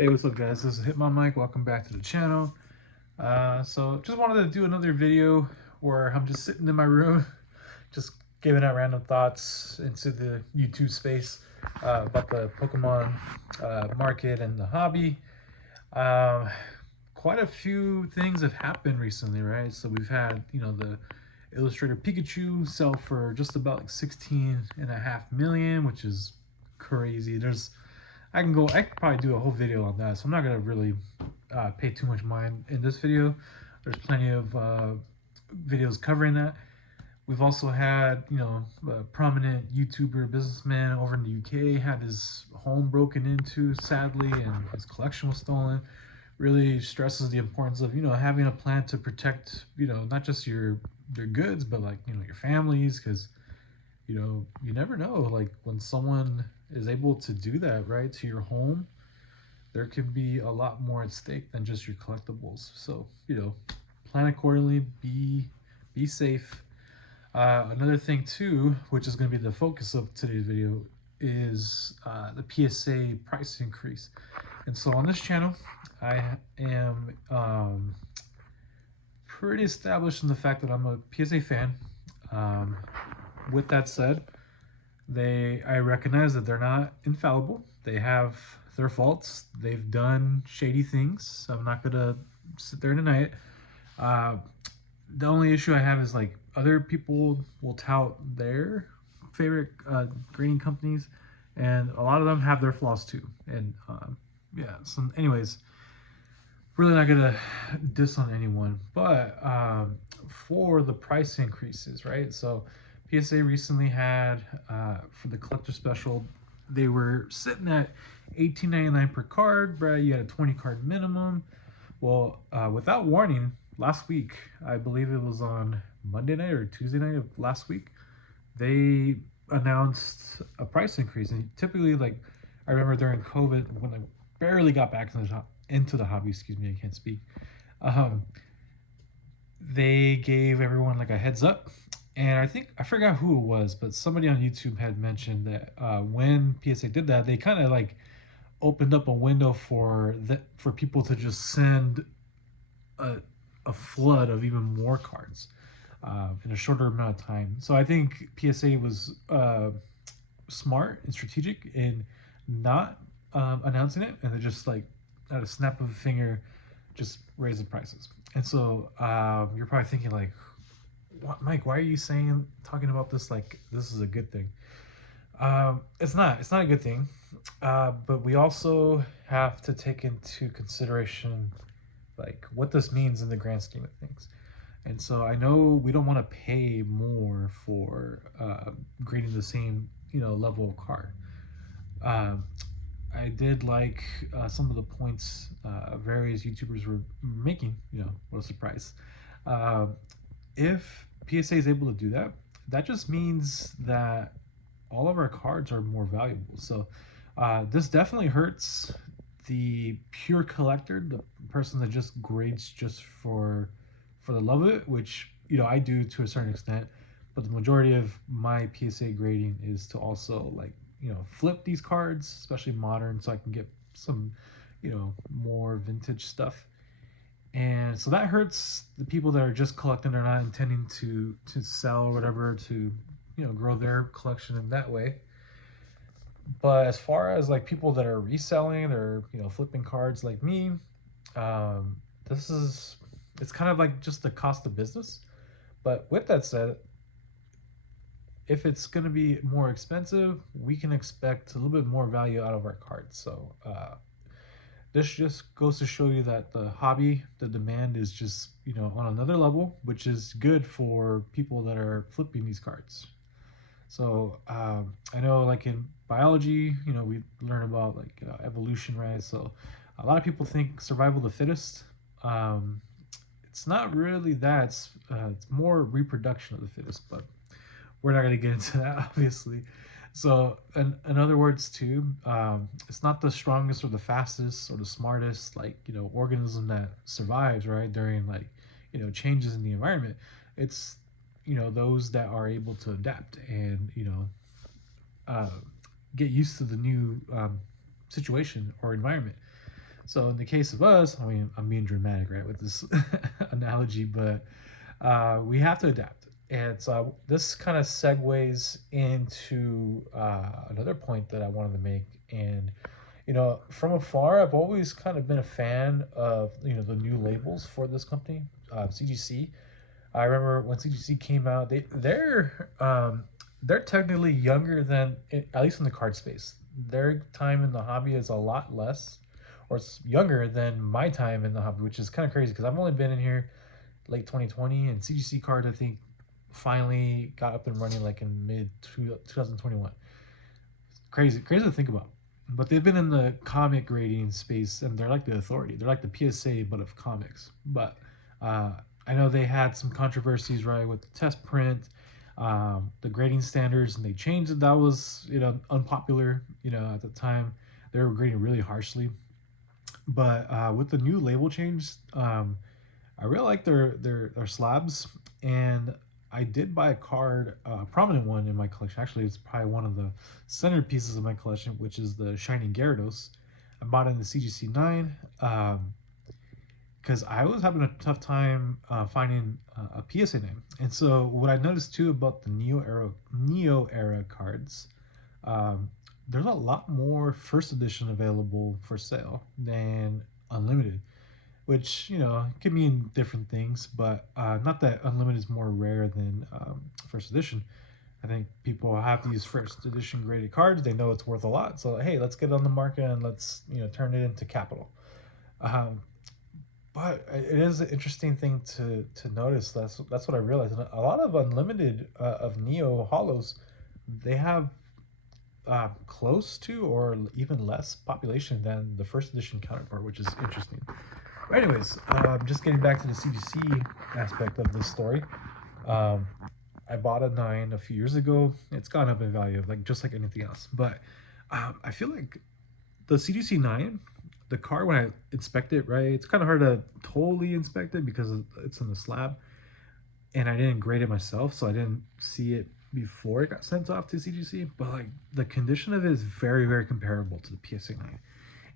Hey, what's up, guys? This is Hit My Mic. Welcome back to the channel. So just wanted to do another video where I'm just sitting in my room, just giving out random thoughts into the YouTube space about the Pokemon market and the hobby. Um, Quite a few things have happened recently, right? So we've had, the Illustrator Pikachu sell for just about like 16.5 million, which is crazy. I could probably do a whole video on that, so I'm not gonna really pay too much mind in this video. There's plenty of videos covering that. We've also had, a prominent YouTuber businessman over in the UK had his home broken into, sadly, and his collection was stolen. Really stresses the importance of having a plan to protect not just your goods, but like your families, because you never know, like when someone is able to do that right to your home, there could be a lot more at stake than just your collectibles. So plan accordingly, be safe. Another thing too, which is going to be the focus of today's video, is the PSA price increase. And so on this channel, I am pretty established in the fact that I'm a PSA fan. um, with that said, I recognize that they're not infallible. They have their faults. They've done shady things. I'm not gonna sit there and deny it. Uh, the only issue I have is like other people will tout their favorite grading companies, and a lot of them have their flaws too. And yeah. So, anyways, really not gonna diss on anyone, but for the price increases, right? So PSA recently had for the collector special, they were sitting at $18.99 per card, Brad. You had a 20 card minimum. Well, without warning, last week, I believe it was on Monday night or Tuesday night of last week, they announced a price increase. And typically, like, I remember during COVID when I barely got back into the hobby, excuse me, I can't speak. Um, they gave everyone like a heads up, and I forgot who it was, but somebody on YouTube had mentioned that when PSA did that, they kind of like opened up a window for people to just send a, a flood of even more cards in a shorter amount of time. So I think PSA was smart and strategic in not announcing it, and they just like at a snap of a finger just raise the prices. And so you're probably thinking like, what, Mike, why are you talking about this like this is a good thing? It's not. It's not a good thing. But we also have to take into consideration like what this means in the grand scheme of things. And so I know we don't want to pay more for grading the same level of card. Um, I did like some of the points various YouTubers were making. What a surprise! Uh, if PSA is able to do that, that just means that all of our cards are more valuable. So this definitely hurts the pure collector, the person that just grades just for the love of it, which I do to a certain extent. But the majority of my PSA grading is to also like flip these cards, especially modern, so I can get some more vintage stuff. And so that hurts the people that are just collecting. They're not intending to sell or whatever, to grow their collection in that way. But as far as like people that are reselling or flipping cards like me, um, this is it's kind of like just the cost of business. But with that said, if it's going to be more expensive, we can expect a little bit more value out of our cards. So this just goes to show you that the hobby, the demand is just on another level, which is good for people that are flipping these cards. So I know, like in biology, we learn about like evolution, right? So a lot of people think survival of the fittest. Um, it's not really that. It's more reproduction of the fittest, but we're not going to get into that, obviously. So, in other words, too, it's not the strongest or the fastest or the smartest, like organism that survives right during like changes in the environment. It's those that are able to adapt and uh, get used to the new situation or environment. So in the case of us, I mean, I'm being dramatic, right, with this analogy, but we have to adapt. And so this kind of segues into another point that I wanted to make. And from afar, I've always kind of been a fan of the new labels for this company, CGC. I remember when CGC came out, they're technically younger than, at least in the card space. Their time in the hobby is a lot less, or it's younger than my time in the hobby, which is kind of crazy because I've only been in here late 2020, and CGC card I think finally got up and running like in mid 2021. Crazy to think about. But they've been in the comic grading space, and they're like the authority. They're like the PSA, but of comics. But uh, I know they had some controversies, right, with the test print, the grading standards, and they changed it. That was unpopular. At the time, they were grading really harshly. But with the new label change, I really like their slabs, and I did buy a card, a prominent one in my collection. Actually, it's probably one of the centerpieces of my collection, which is the Shining Gyarados. I bought it in the CGC 9 because I was having a tough time finding a PSA name. And so what I noticed too about the Neo era cards, um, there's a lot more first edition available for sale than unlimited, which can mean different things, but not that unlimited is more rare than first edition. I think people have these first edition graded cards. They know it's worth a lot, so hey, let's get it on the market and let's turn it into capital. Um, but it is an interesting thing to notice. That's what I realized. And a lot of unlimited of Neo Hollows, they have close to or even less population than the first edition counterpart, which is interesting. But anyways, just getting back to the CGC aspect of this story. Um, I bought a 9 a few years ago. It's gone up in value, like just like anything else. But I feel like the CGC 9, the car, when I inspect it, right, it's kind of hard to totally inspect it because it's in the slab, and I didn't grade it myself, so I didn't see it before it got sent off to CGC. But like the condition of it is very, very comparable to the PSA 9,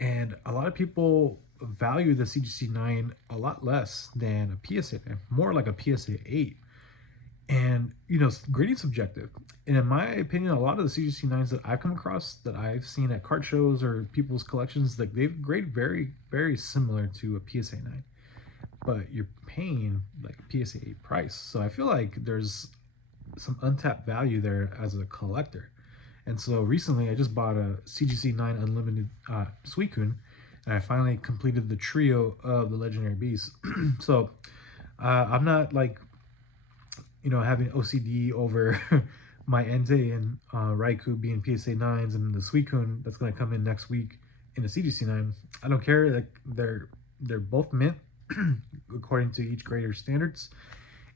and a lot of people value the CGC 9 a lot less than a PSA 9, more like a PSA 8. And grading subjective. And in my opinion, a lot of the CGC 9s that I've come across, that I've seen at card shows or people's collections, like they've grade very, very similar to a PSA 9, but you're paying like PSA 8 price. So I feel like there's some untapped value there as a collector. And so recently I just bought a CGC 9 Unlimited Suicune, and I finally completed the trio of the Legendary Beasts. So I'm not like, having OCD over my Entei and Raikou being PSA 9s and the Suicune that's going to come in next week in the CGC 9. I don't care. Like they're both mint according to each grader standards,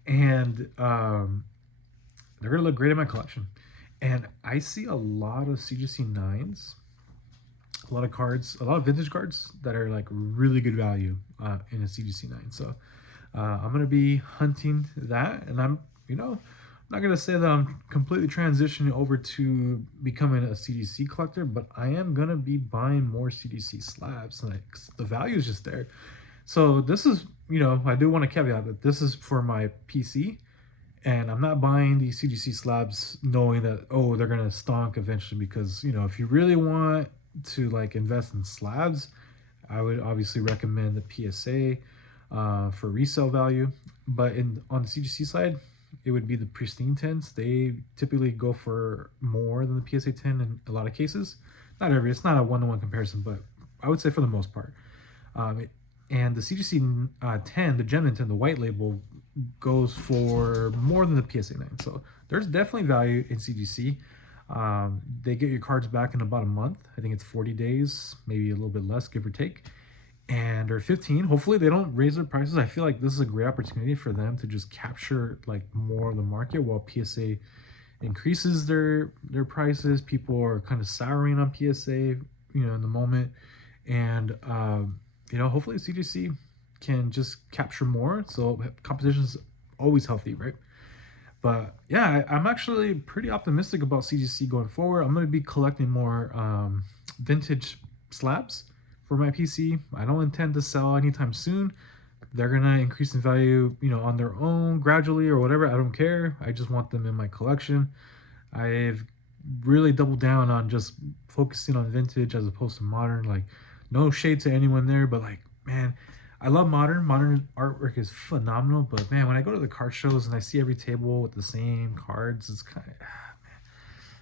and they're going to look great in my collection. And I see a lot of CGC 9s, a lot of cards, a lot of vintage cards that are like really good value in a CGC 9. So I'm going to be hunting that, and I'm not going to say that I'm completely transitioning over to becoming a CGC collector, but I am going to be buying more CGC slabs. Like the value is just there. So this is, I do want to caveat that this is for my PC, and I'm not buying these CGC slabs knowing that, oh, they're going to stonk eventually, because, if you really want to like invest in slabs, I would obviously recommend the PSA for resale value. But on the CGC side, it would be the pristine 10s. They typically go for more than the PSA 10 in a lot of cases. It's not a one-to-one comparison, but I would say for the most part. And the CGC 10, the Gem 10, the white label, goes for more than the PSA 9. So there's definitely value in CGC. They get your cards back in about a month. I think it's 40 days, maybe a little bit less, give or take. And they're 15. Hopefully they don't raise their prices. I feel like this is a great opportunity for them to just capture like more of the market while PSA increases their prices. People are kind of souring on PSA, in the moment. And hopefully CGC can just capture more. So competition is always healthy, right? But yeah, I'm actually pretty optimistic about CGC going forward. I'm going to be collecting more vintage slabs for my PC. I don't intend to sell anytime soon. They're gonna increase in value, you know, on their own gradually or whatever. I don't care. I just want them in my collection. I've really doubled down on just focusing on vintage as opposed to modern. Like, no shade to anyone there, but like, man, I love modern. Modern artwork is phenomenal, but man, when I go to the card shows and I see every table with the same cards, it's kind of,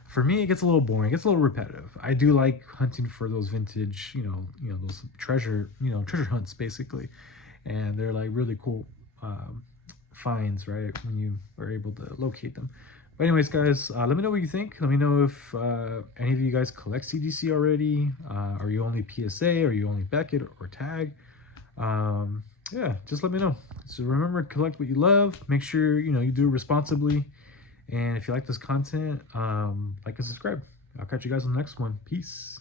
for me, it gets a little boring. It gets a little repetitive. I do like hunting for those vintage, those treasure hunts basically, and they're like really cool finds, right? When you are able to locate them. But anyways, guys, let me know what you think. Let me know if any of you guys collect CDC already. Are you only PSA? Are you only Beckett or Tag? Yeah, just let me know. So remember, collect what you love. Make sure you do it responsibly. And if you like this content, like and subscribe. I'll catch you guys on the next one. Peace.